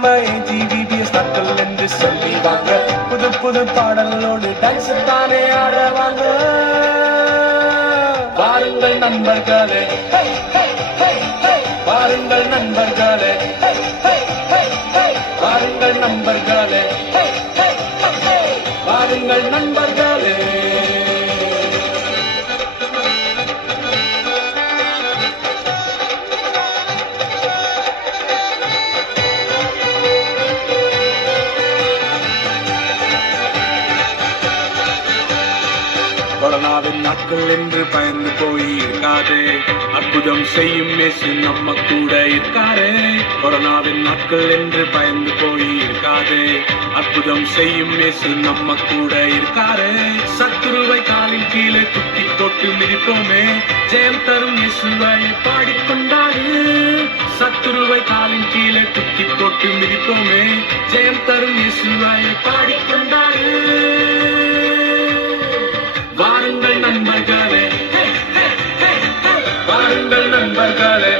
நம்ம GVBS நக்கல் என்று சொல்லி வாங்க. புது புது பாடல்களோடு டான்ஸ் தானே ஆடவாங்க. வாருங்கள் நண்பர்களே, வாருங்கள் நண்பர்களே, வாருங்கள் நண்பர்களே, வாருங்கள் நண்பர்களே. கொரோனாவின் நாட்கள் என்று பயந்து போய் இருக்காதே, அற்புதம் செய்யும் இயேசு நம்ம கூட இருக்காரே. கொரோனாவின் நாட்கள் என்று பயந்து போய் இருக்காதே, அற்புதம் செய்யும் இயேசு நம்ம கூட இருக்காரே. சத்துருவை காலின் கீழே குத்தி போட்டு மிதிப்போமே, ஜெயம் தரும் இயேசுவை பாடிக்கொண்டாரு. சத்துருவை காலின் கீழே குத்தி போட்டு மிதிப்போமே, ஜெயம் தரும் இயேசுவை பாடிக்கொண்டாரு. வாருங்கள் நண்பர்களே, வாருங்கள் நண்பர்களே,